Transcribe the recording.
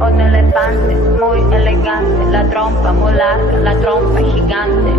Un elefante muy elegante, la trompa muy larga, la trompa gigante.